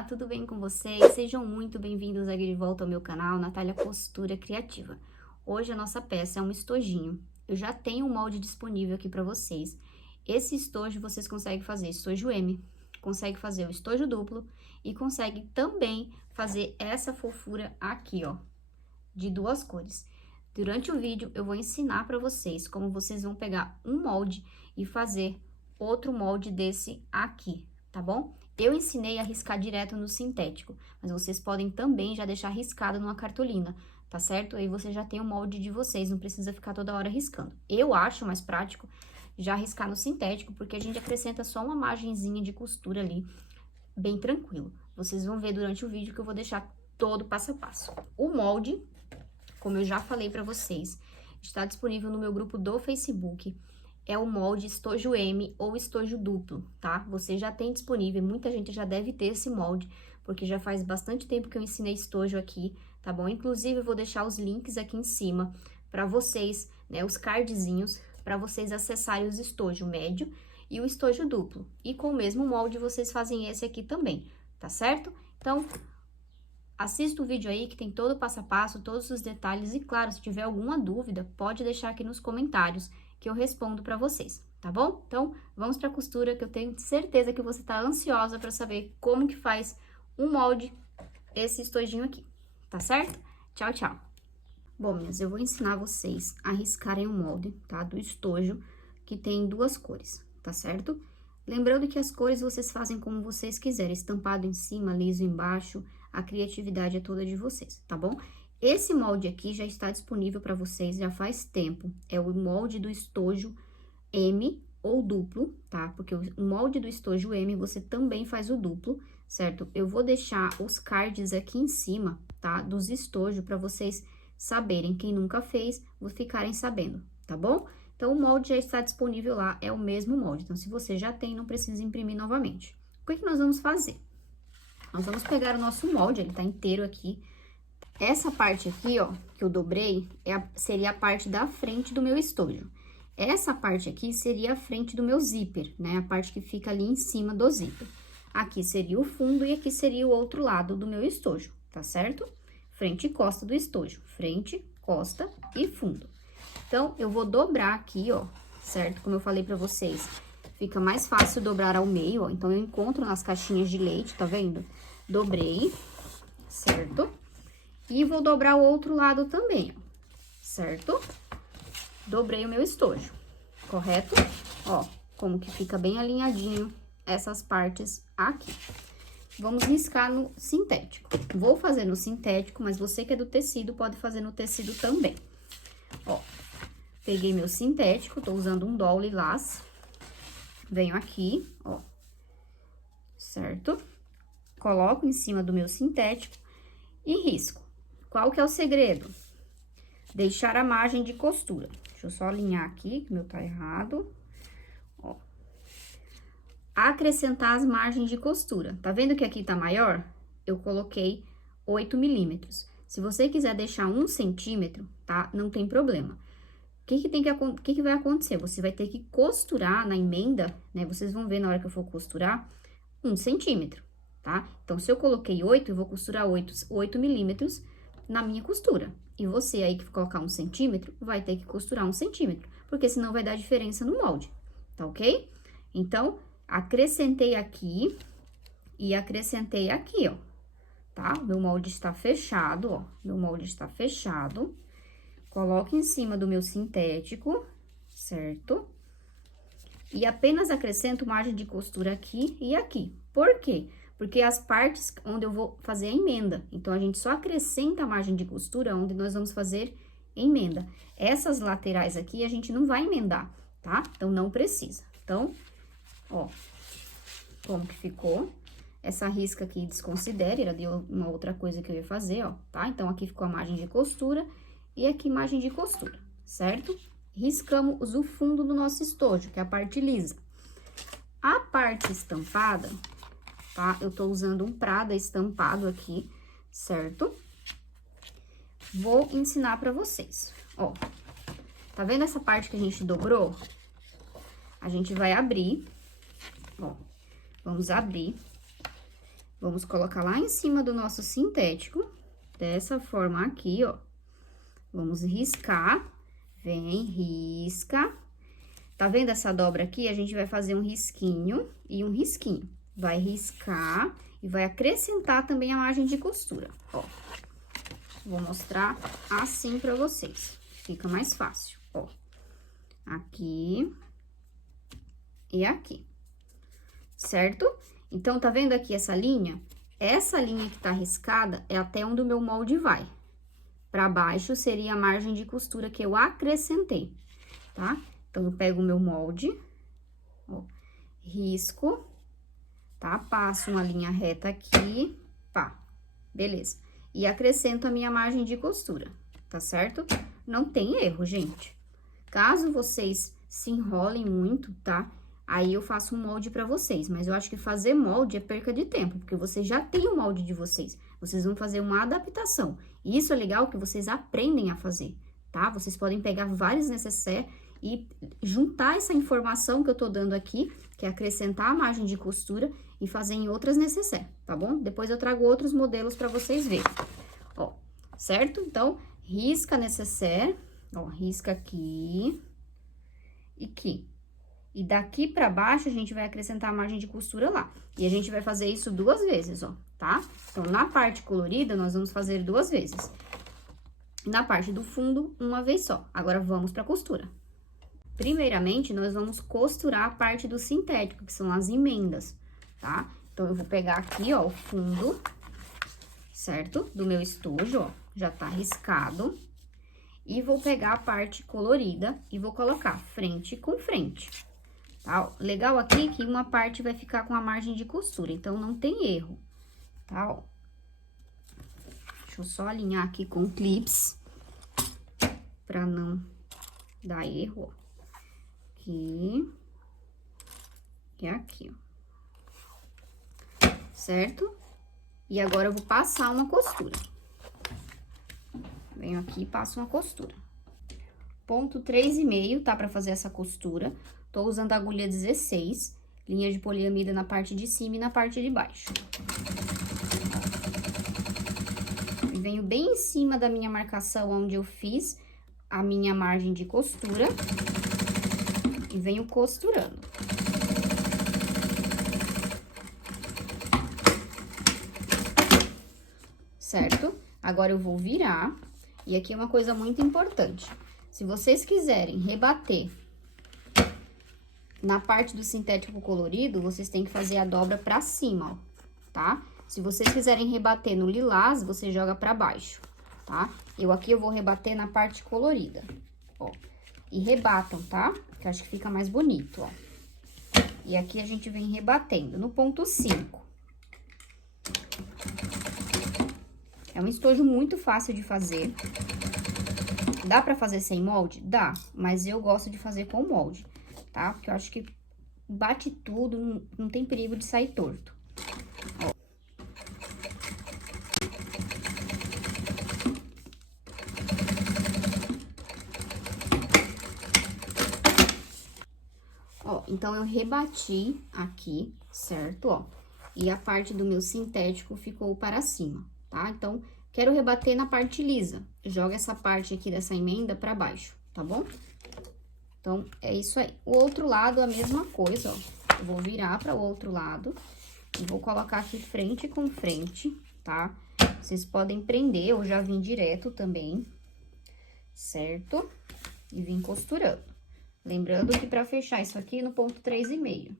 Olá, tudo bem com vocês? Sejam muito bem-vindos aqui de volta ao meu canal, Natália Costura Criativa. Hoje a nossa peça é um estojinho. Eu já tenho um molde disponível aqui para vocês. Esse estojo vocês conseguem fazer estojo M, consegue fazer o estojo duplo e consegue também fazer essa fofura aqui, ó, de duas cores. Durante o vídeo eu vou ensinar para vocês como vocês vão pegar um molde e fazer outro molde desse aqui, tá bom? Eu ensinei a riscar direto no sintético, mas vocês podem também já deixar riscado numa cartolina, tá certo? Aí você já tem o molde de vocês, não precisa ficar toda hora riscando. Eu acho mais prático já riscar no sintético, porque a gente acrescenta só uma margenzinha de costura ali, bem tranquilo. Vocês vão ver durante o vídeo que eu vou deixar todo passo a passo. O molde, como eu já falei pra vocês, está disponível no meu grupo do Facebook. É o molde estojo M ou estojo duplo, tá? Você já tem disponível, muita gente já deve ter esse molde, porque já faz bastante tempo que eu ensinei estojo aqui, tá bom? Inclusive, eu vou deixar os links aqui em cima para vocês, né, os cardzinhos, para vocês acessarem os estojo médio e o estojo duplo. E com o mesmo molde, vocês fazem esse aqui também, tá certo? Então, assista o vídeo aí que tem todo o passo a passo, todos os detalhes e, claro, se tiver alguma dúvida, pode deixar aqui nos comentários que eu respondo para vocês, tá bom? Então, vamos para a costura, que eu tenho certeza que você tá ansiosa para saber como que faz um molde esse estojinho aqui, tá certo? Tchau, tchau! Bom, meninas, eu vou ensinar vocês a riscarem o molde, tá? Do estojo, que tem duas cores, tá certo? Lembrando que as cores vocês fazem como vocês quiserem, estampado em cima, liso embaixo, a criatividade é toda de vocês, tá bom? Esse molde aqui já está disponível para vocês já faz tempo, é o molde do estojo M ou duplo, tá? Porque o molde do estojo M você também faz o duplo, certo? Eu vou deixar os cards aqui em cima, tá? Dos estojos para vocês saberem, quem nunca fez, vou ficarem sabendo, tá bom? Então, o molde já está disponível lá, é o mesmo molde. Então, se você já tem, não precisa imprimir novamente. O que nós vamos fazer? Nós vamos pegar o nosso molde, ele tá inteiro aqui. Essa parte aqui, ó, que eu dobrei, seria a parte da frente do meu estojo. Essa parte aqui seria a frente do meu zíper, né? A parte que fica ali em cima do zíper. Aqui seria o fundo e aqui seria o outro lado do meu estojo, tá certo? Frente e costa do estojo. Frente, costa e fundo. Então, eu vou dobrar aqui, ó, certo? Como eu falei pra vocês, fica mais fácil dobrar ao meio, ó. Então, eu encontro nas caixinhas de leite, tá vendo? Dobrei, certo? E vou dobrar o outro lado também, ó, certo? Dobrei o meu estojo, correto? Ó, como que fica bem alinhadinho essas partes aqui. Vamos riscar no sintético. Vou fazer no sintético, mas você que é do tecido, pode fazer no tecido também. Ó, peguei meu sintético, tô usando um doll lilás. Venho aqui, ó, certo? Coloco em cima do meu sintético e risco. Qual que é o segredo? Deixar a margem de costura. Deixa eu só alinhar aqui, que o meu tá errado. Ó. Acrescentar as margens de costura. Tá vendo que aqui tá maior? Eu coloquei 8 milímetros. Se você quiser deixar 1 centímetro, tá? Não tem problema. O que vai acontecer? Você vai ter que costurar na emenda, né? Vocês vão ver na hora que eu for costurar, 1 centímetro, tá? Então, se eu coloquei 8, eu vou costurar 8 milímetros na minha costura. E você aí que colocar 1 centímetro, vai ter que costurar 1 centímetro, porque senão vai dar diferença no molde, tá ok? Então, acrescentei aqui e acrescentei aqui, ó, tá? Meu molde está fechado, ó, meu molde está fechado. Coloco em cima do meu sintético, certo? E apenas acrescento margem de costura aqui e aqui. Por quê? Porque as partes onde eu vou fazer a emenda. Então, a gente só acrescenta a margem de costura onde nós vamos fazer emenda. Essas laterais aqui, a gente não vai emendar, tá? Então, não precisa. Então, ó, como que ficou. Essa risca aqui, desconsidere, era de uma outra coisa que eu ia fazer, ó, tá? Então, aqui ficou a margem de costura e aqui margem de costura, certo? Riscamos o fundo do nosso estojo, que é a parte lisa. A parte estampada, tá? Eu tô usando um Prada estampado aqui, certo? Vou ensinar pra vocês, ó. Tá vendo essa parte que a gente dobrou? A gente vai abrir, ó. Vamos abrir Vamos colocar lá em cima do nosso sintético, dessa forma aqui, ó. Vamos riscar, vem, risca. Tá vendo essa dobra aqui? A gente vai fazer um risquinho e um risquinho. Vai riscar e vai acrescentar também a margem de costura, ó. Vou mostrar assim pra vocês, fica mais fácil, ó. Aqui e aqui, certo? Então, tá vendo aqui essa linha? Essa linha que tá riscada é até onde o meu molde vai. Pra baixo seria a margem de costura que eu acrescentei, tá? Então, eu pego o meu molde, ó, risco, tá? Passo uma linha reta aqui, pá, beleza. E acrescento a minha margem de costura, tá certo? Não tem erro, gente. Caso vocês se enrolem muito, tá? Aí eu faço um molde pra vocês, mas eu acho que fazer molde é perca de tempo, porque vocês já têm o molde de vocês. Vocês vão fazer uma adaptação. E isso é legal que vocês aprendem a fazer, tá? Vocês podem pegar vários necessaires e juntar essa informação que eu tô dando aqui, que é acrescentar a margem de costura e fazer em outras necessaires, tá bom? Depois eu trago outros modelos pra vocês verem, ó, certo? Então, risca necessaire, ó, risca aqui e aqui. E daqui pra baixo, a gente vai acrescentar a margem de costura lá. E a gente vai fazer isso 2 vezes, ó, tá? Então, na parte colorida, nós vamos fazer 2 vezes. Na parte do fundo, 1 vez só. Agora, vamos pra costura. Primeiramente, nós vamos costurar a parte do sintético, que são as emendas, tá? Então, eu vou pegar aqui, ó, o fundo, certo? Do meu estojo, ó, já tá riscado. E vou pegar a parte colorida e vou colocar frente com frente. Tá? Legal aqui que uma parte vai ficar com a margem de costura, então não tem erro, tá? Ó. Deixa eu só alinhar aqui com clips, pra não dar erro, ó. Aqui e aqui, ó. Certo? E agora eu vou passar uma costura. Venho aqui e passo uma costura. Ponto 3,5, tá? Pra fazer essa costura. Tô usando a agulha 16, linha de poliamida na parte de cima e na parte de baixo. E venho bem em cima da minha marcação onde eu fiz a minha margem de costura e venho costurando. Certo? Agora eu vou virar, e aqui é uma coisa muito importante. Se vocês quiserem rebater na parte do sintético colorido, vocês têm que fazer a dobra pra cima, ó, tá? Se vocês quiserem rebater no lilás, você joga pra baixo, tá? Aqui eu vou rebater na parte colorida, ó. E rebatam, tá? Que eu acho que fica mais bonito, ó. E aqui a gente vem rebatendo no ponto 5. É um estojo muito fácil de fazer. Dá pra fazer sem molde? Dá, mas eu gosto de fazer com molde, tá? Porque eu acho que bate tudo, não tem perigo de sair torto. Ó, então, eu rebati aqui, certo? Ó, e a parte do meu sintético ficou para cima, tá? Então, quero rebater na parte lisa. Joga essa parte aqui dessa emenda pra baixo, tá bom? Então, é isso aí. O outro lado, a mesma coisa, ó. Eu vou virar para o outro lado e vou colocar aqui frente com frente, tá? Vocês podem prender ou já vir direto também, certo? E vir costurando. Lembrando que para fechar isso aqui no ponto 3,5.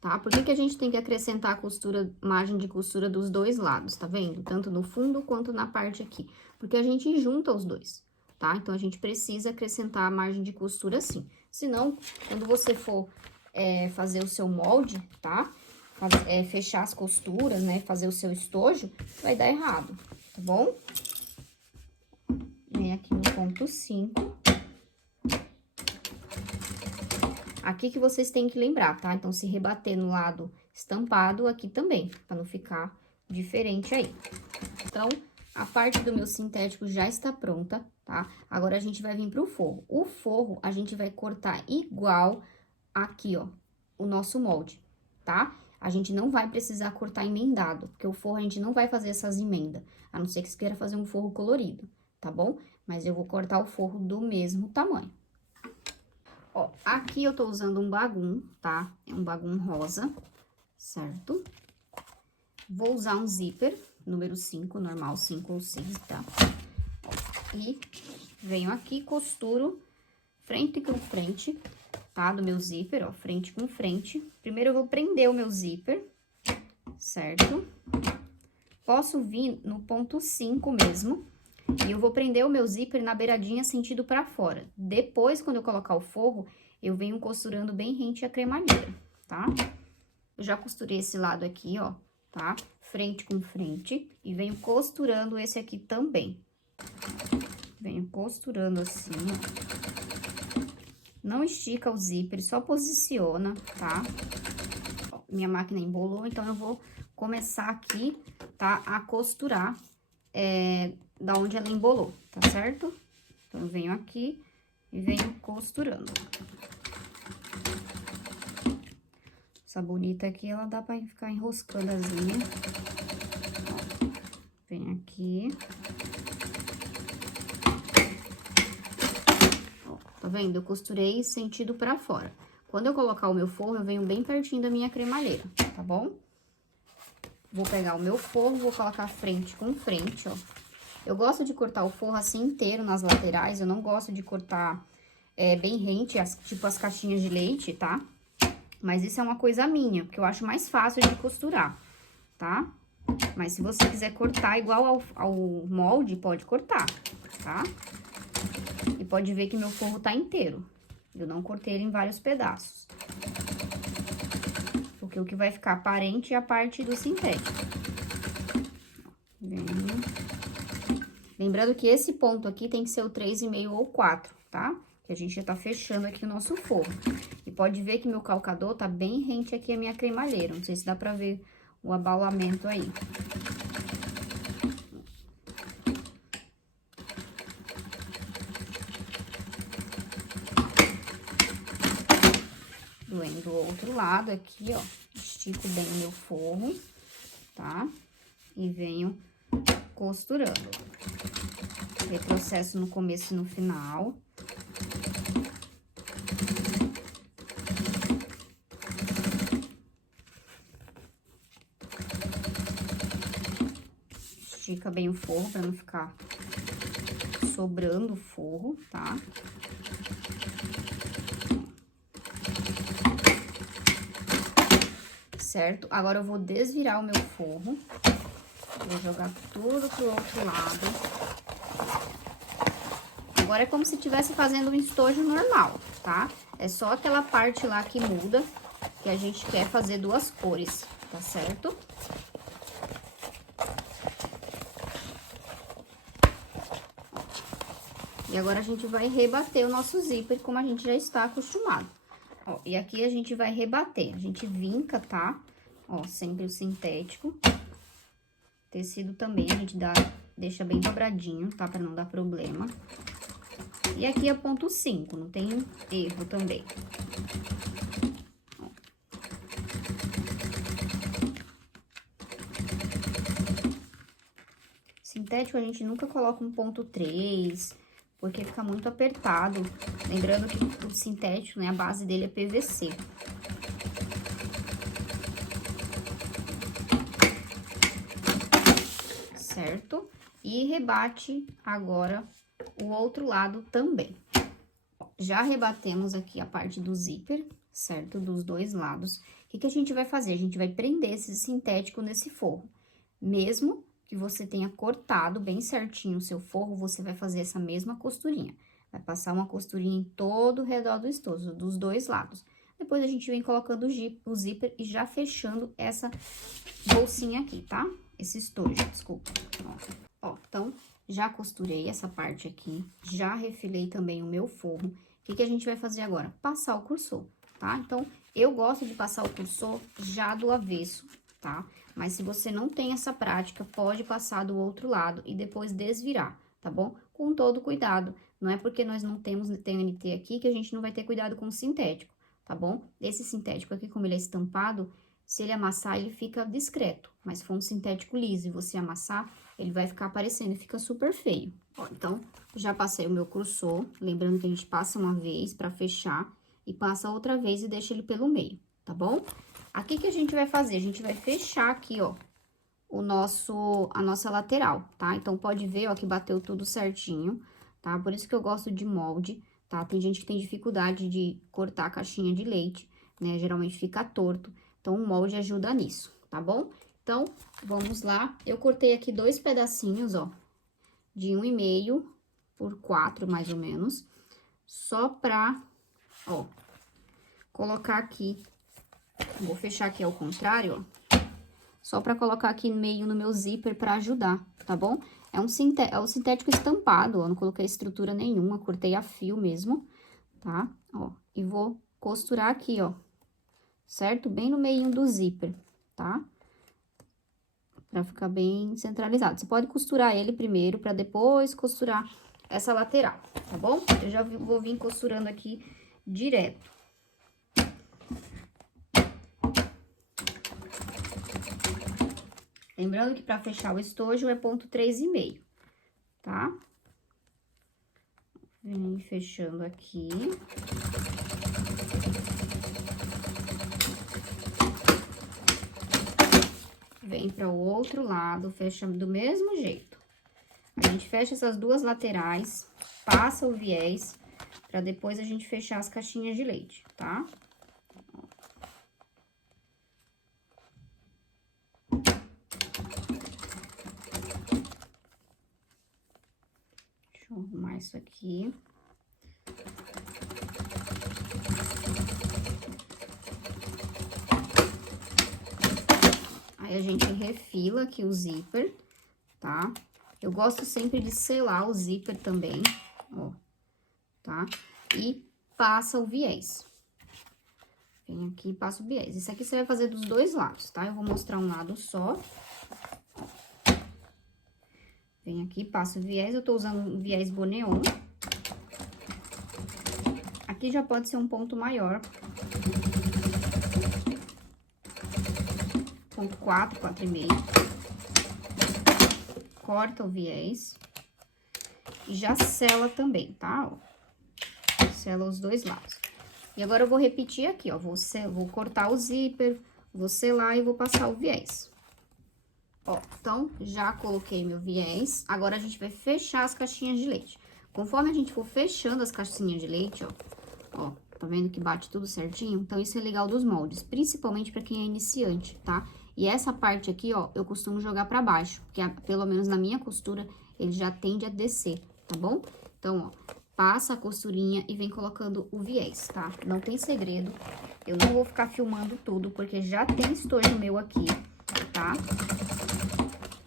Tá? Por que a gente tem que acrescentar a costura, margem de costura dos dois lados, tá vendo? Tanto no fundo quanto na parte aqui. Porque a gente junta os dois, tá? Então, a gente precisa acrescentar a margem de costura assim. Senão, quando você for fazer o seu molde, tá? Fechar as costuras, né? Fazer o seu estojo, vai dar errado, tá bom? Vem aqui no ponto 5. Aqui que vocês têm que lembrar, tá? Então, se rebater no lado estampado, aqui também, pra não ficar diferente aí. Então, a parte do meu sintético já está pronta, tá? Agora, a gente vai vir pro forro. O forro, a gente vai cortar igual aqui, ó, o nosso molde, tá? A gente não vai precisar cortar emendado, porque o forro a gente não vai fazer essas emendas, a não ser que você queira fazer um forro colorido, tá bom? Mas eu vou cortar o forro do mesmo tamanho. Ó, aqui eu tô usando um bagum, tá? É um bagum rosa, certo? Vou usar um zíper, número 5, normal 5 ou 6, tá? Ó, e venho aqui, costuro frente com frente, tá? Do meu zíper, ó, frente com frente. Primeiro eu vou prender o meu zíper, certo? Posso vir no ponto 5 mesmo. E eu vou prender o meu zíper na beiradinha sentido pra fora. Depois, quando eu colocar o forro, eu venho costurando bem rente a cremalheira, tá? Eu já costurei esse lado aqui, ó, tá? Frente com frente. E venho costurando esse aqui também. Venho costurando assim, ó. Não estica o zíper, só posiciona, tá? Ó, minha máquina embolou, então eu vou começar aqui, tá? A costurar, da onde ela embolou, tá certo? Então, eu venho aqui e venho costurando. Essa bonita aqui, ela dá pra ficar enroscando as linhas. Ó, vem aqui. Ó, tá vendo? Eu costurei sentido pra fora. Quando eu colocar o meu forro, eu venho bem pertinho da minha cremalheira, tá bom? Vou pegar o meu forro, vou colocar frente com frente, ó. Eu gosto de cortar o forro assim inteiro nas laterais, eu não gosto de cortar bem rente, tipo as caixinhas de leite, tá? Mas isso é uma coisa minha, porque eu acho mais fácil de costurar, tá? Mas se você quiser cortar igual ao molde, pode cortar, tá? E pode ver que meu forro tá inteiro. Eu não cortei ele em vários pedaços. Porque o que vai ficar aparente é a parte do sintético. Venho. Lembrando que esse ponto aqui tem que ser o 3,5 ou 4, tá? Que a gente já tá fechando aqui o nosso forro. E pode ver que meu calcador tá bem rente aqui a minha cremalheira. Não sei se dá pra ver o abaulamento aí. Doendo do outro lado aqui, ó. Estico bem o meu forro, tá? E venho costurando. Retrocesso no começo e no final. Estica bem o forro pra não ficar sobrando o forro, tá? Certo? Agora eu vou desvirar o meu forro. Vou jogar tudo pro outro lado. Agora é como se estivesse fazendo um estojo normal, tá? É só aquela parte lá que muda, que a gente quer fazer duas cores, tá certo? E agora a gente vai rebater o nosso zíper, como a gente já está acostumado. Ó, e aqui a gente vai rebater, a gente vinca, tá? Ó, sempre o sintético. Tecido também a gente deixa bem dobradinho, tá? Pra não dar problema. E aqui é ponto 5, não tem erro também. Ó. Sintético a gente nunca coloca um ponto 3, porque fica muito apertado. Lembrando que o sintético, né, a base dele é PVC. Certo? E rebate agora o outro lado também. Já rebatemos aqui a parte do zíper, certo? Dos dois lados. O que a gente vai fazer? A gente vai prender esse sintético nesse forro. Mesmo que você tenha cortado bem certinho o seu forro, você vai fazer essa mesma costurinha. Vai passar uma costurinha em todo o redor do estojo, dos dois lados. Depois a gente vem colocando o zíper e já fechando essa bolsinha aqui, tá? Esse estojo, desculpa. Ó, então, já costurei essa parte aqui, já refilei também o meu forro. O que a gente vai fazer agora? Passar o cursor. tá? Então, eu gosto de passar o cursor já do avesso, tá? Mas se você não tem essa prática, pode passar do outro lado e depois desvirar, tá bom? Com todo cuidado. Não é porque nós não temos TNT aqui que a gente não vai ter cuidado com o sintético, tá bom? Esse sintético aqui, como ele é estampado, se ele amassar, ele fica discreto. Mas se for um sintético liso e você amassar, ele vai ficar aparecendo e fica super feio. Ó, então, já passei o meu cursor, lembrando que a gente passa uma vez pra fechar e passa outra vez e deixa ele pelo meio, tá bom? Aqui que a gente vai fazer? A gente vai fechar aqui, ó, a nossa lateral, tá? Então, pode ver, ó, que bateu tudo certinho, tá? Por isso que eu gosto de molde, tá? Tem gente que tem dificuldade de cortar a caixinha de leite, né? Geralmente fica torto, então o molde ajuda nisso, tá bom? Então, vamos lá. Eu cortei aqui 2 pedacinhos, ó, de 1,5 por 4, mais ou menos, só pra, ó, colocar aqui. Vou fechar aqui ao contrário, ó, só pra colocar aqui meio no meu zíper pra ajudar, tá bom? É um sintético estampado, ó, não coloquei estrutura nenhuma, cortei a fio mesmo, tá? Ó, e vou costurar aqui, ó, certo? Bem no meio do zíper, tá? Pra ficar bem centralizado. Você pode costurar ele primeiro, pra depois costurar essa lateral, tá bom? Eu já vou vir costurando aqui direto. Lembrando que pra fechar o estojo é ponto 3,5, tá? Vem fechando aqui. Vem para o outro lado, fecha do mesmo jeito. A gente fecha essas duas laterais, passa o viés, para depois a gente fechar as caixinhas de leite, tá? Deixa eu arrumar isso aqui. Aí, a gente refila aqui o zíper, tá? Eu gosto sempre de selar o zíper também, ó, tá? E passa o viés. Vem aqui e passa o viés. Isso aqui você vai fazer dos dois lados, tá? Eu vou mostrar um lado só. Vem aqui, passa o viés. Eu tô usando um viés Boneon. Aqui já pode ser um ponto maior. Ponto 4, 4,5. Corta o viés. E já sela também, tá? Ó, sela os dois lados. E agora eu vou repetir aqui, ó. Vou cortar o zíper, vou selar e vou passar o viés. Ó, então, já coloquei meu viés. Agora, a gente vai fechar as caixinhas de leite. Conforme a gente for fechando as caixinhas de leite, ó, tá vendo que bate tudo certinho? Então, isso é legal dos moldes, principalmente pra quem é iniciante, tá? E essa parte aqui, ó, eu costumo jogar pra baixo, porque pelo menos na minha costura, ele já tende a descer, tá bom? Então, ó, passa a costurinha e vem colocando o viés, tá? Não tem segredo. Eu não vou ficar filmando tudo, porque já tem estojo meu aqui, tá?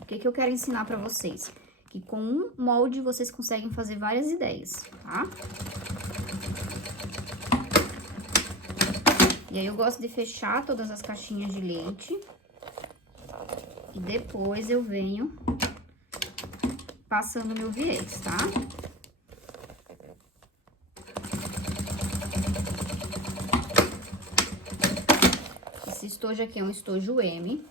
O que eu quero ensinar pra vocês? Que com um molde vocês conseguem fazer várias ideias, tá? E aí, eu gosto de fechar todas as caixinhas de leite. E depois eu venho passando meu viés, tá? Esse estojo aqui é um estojo M.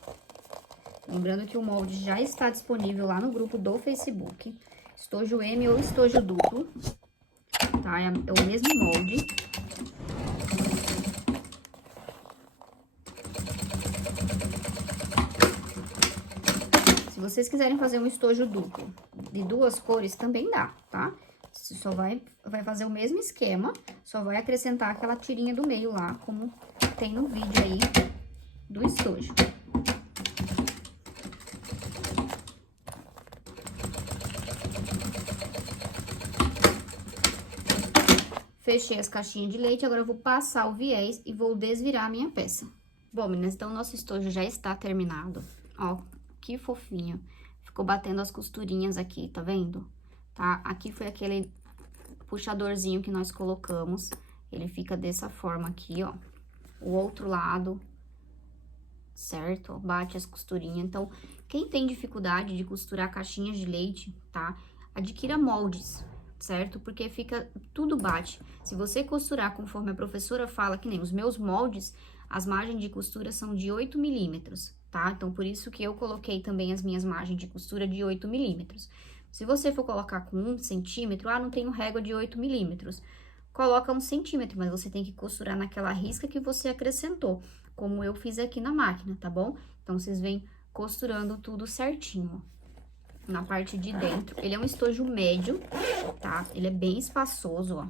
Lembrando que o molde já está disponível lá no grupo do Facebook. Estojo M ou estojo duplo, tá? É o mesmo molde. Se vocês quiserem fazer um estojo duplo de 2 cores, também dá, tá? Você só vai fazer o mesmo esquema, só vai acrescentar aquela tirinha do meio lá, como tem no vídeo aí do estojo. Fechei as caixinhas de leite, agora eu vou passar o viés e vou desvirar a minha peça. Bom, meninas, então o nosso estojo já está terminado. Ó, que fofinho. Ficou batendo as costurinhas aqui, tá vendo? Tá? Aqui foi aquele puxadorzinho que nós colocamos. ele fica dessa forma aqui, ó. O outro lado, certo? Ó, bate as costurinhas. Então, quem tem dificuldade de costurar caixinhas de leite, tá? Adquira moldes, certo? Porque fica, tudo bate. Se você costurar conforme a professora fala, que nem os meus moldes, as margens de costura são de 8 milímetros, tá? Então, por isso que eu coloquei também as minhas margens de costura de 8 milímetros. Se você for colocar com 1 centímetro, não tenho régua de 8 milímetros. Coloca 1 centímetro, mas você tem que costurar naquela risca que você acrescentou, como eu fiz aqui na máquina, tá bom? Então, vocês vêm costurando tudo certinho, ó. Na parte de dentro, ele é um estojo médio, tá? Ele é bem espaçoso, ó.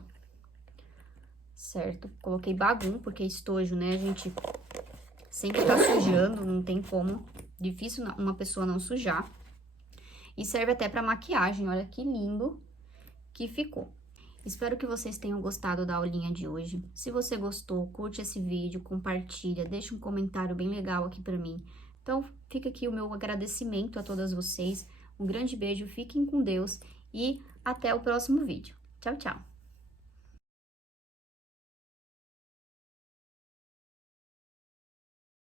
Certo? Coloquei bagum, porque estojo, né, a gente sempre tá sujando, não tem como. Difícil uma pessoa não sujar. E serve até pra maquiagem, olha que lindo que ficou. Espero que vocês tenham gostado da aulinha de hoje. Se você gostou, curte esse vídeo, compartilha, deixa um comentário bem legal aqui pra mim. Então, fica aqui o meu agradecimento a todas vocês. Um grande beijo, fiquem com Deus e até o próximo vídeo. Tchau, tchau!